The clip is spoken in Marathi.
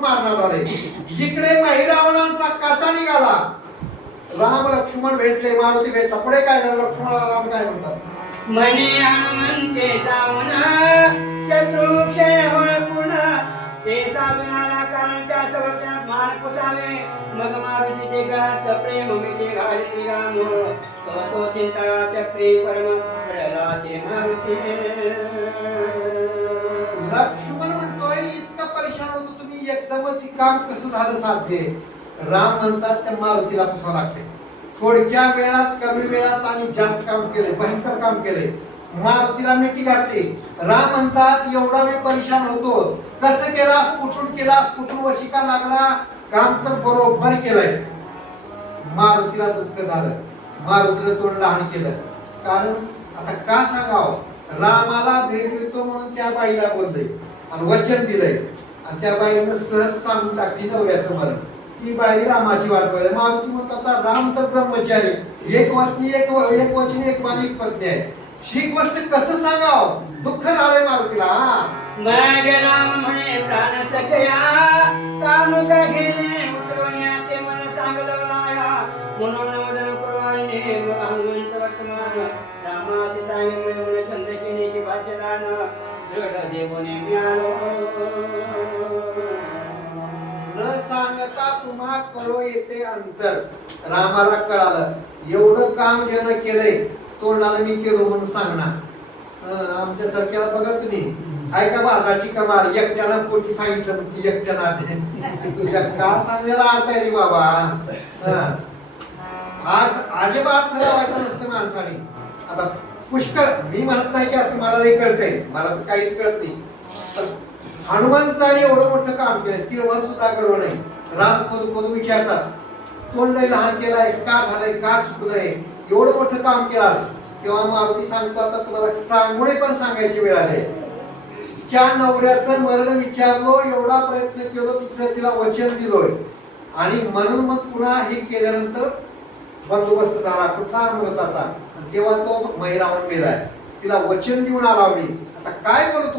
मारण्यात आले. जिकडे रावणांचा काटा निघाला, राम लक्ष्मण भेटले, मारुती भेटला. पुढे काय झालं? लक्ष्मणाला राम काय म्हणतात? म्हणे हनुमंते जाऊन शत्रू क्षय होय पुन्हा, ते साधनाला कारण त्या सवत्यात मार पुसावे. मग मारुतीचे गळास प्रेम मिटे घाल श्रीराम, तो चिंता चक्री परम प्रलासे मारुती. लक्ष्मण म्हणतोय इतका परेशान होतो तुम्ही, एकदमच हे काम कसं झालं साध्य? राम म्हणतात त्या मारुतीला पुसावं लागते. थोडक्या वेळात, कमी वेळात आणि जास्त काम केले, भयंकर काम केले, मारुतीला मिठी घातली. राम म्हणतात एवढा मी परेशान होतो, कसं केलास, कुठून केलास, कुठून वशिका लागला, काम तर बरोबर केलंयस. मारुतीला दुःख झालं, मारुतीला तोंड लहान केलं. कारण आता का सांगावं, रामाला भेट देतो म्हणून त्या बाईला बोलले आणि वचन दिलंय, आणि त्या बाईनं सहज सांगून टाकली नवऱ्याचं मरण. ती बाई रामाची वाट पाहिली. मारुती म्हणतात राम तर ब्रह्मचारी, एक पत्नी एक वचन एक बाणी एक पत्नी आहे. ही गोष्ट कसं सांगावं, दुःख झालंय मारुतीला. मग राम म्हणे प्राण सखया, कामुक घेणे उतरवण्या ते मन सांगलं नाया. म्हणून वदन कुर्वाणे मग हनुमंत वर्तमान, रामाशी सांगे मिळवून चंद्रसेनीशी भाषदान, दृढ देवने मिळालो. न सांगता तुम्हा कळो येते अंतर. रामाला कळालं एवढं काम ज्यानं केलंय, तोंडाला मी केलो म्हणून सांगणार. आमच्या सारख्याला बघा तुम्ही, ऐका बाजाची कमाल, एकट्याला पोटी सांगितलं म्हणजे एकट्याला तुझ्या का सांगायला अर्थ आहे रे बाबा. अजिबात ठरवायचं नसतं माणसाने. आता पुष्कळ मी म्हणत नाही की असं मला नाही कळतंय, मला तर काहीच कळत नाही. हनुमंताने एवढं मोठं काम केलं, तिळभर सुद्धा करू नये. राम खोदू खोदू विचारतात, तोंड लहान केलाय, का झालंय, का चुकलंय, एवढं मोठं काम केलं. तेव्हा मारुती सांगतो आता तुम्हाला सांगून पण सांगायची वेळ आली. तिच्या नवऱ्याचं मरण विचारलो, एवढा प्रयत्न केलो, तिला वचन दिलोय, आणि म्हणून मग पुन्हा हे केल्यानंतर बंदोबस्त झाला कुठला अमृताचा. तेव्हा तो रावण मेलाय, तिला वचन देऊन आला मी. आता काय करू तुम्हाला?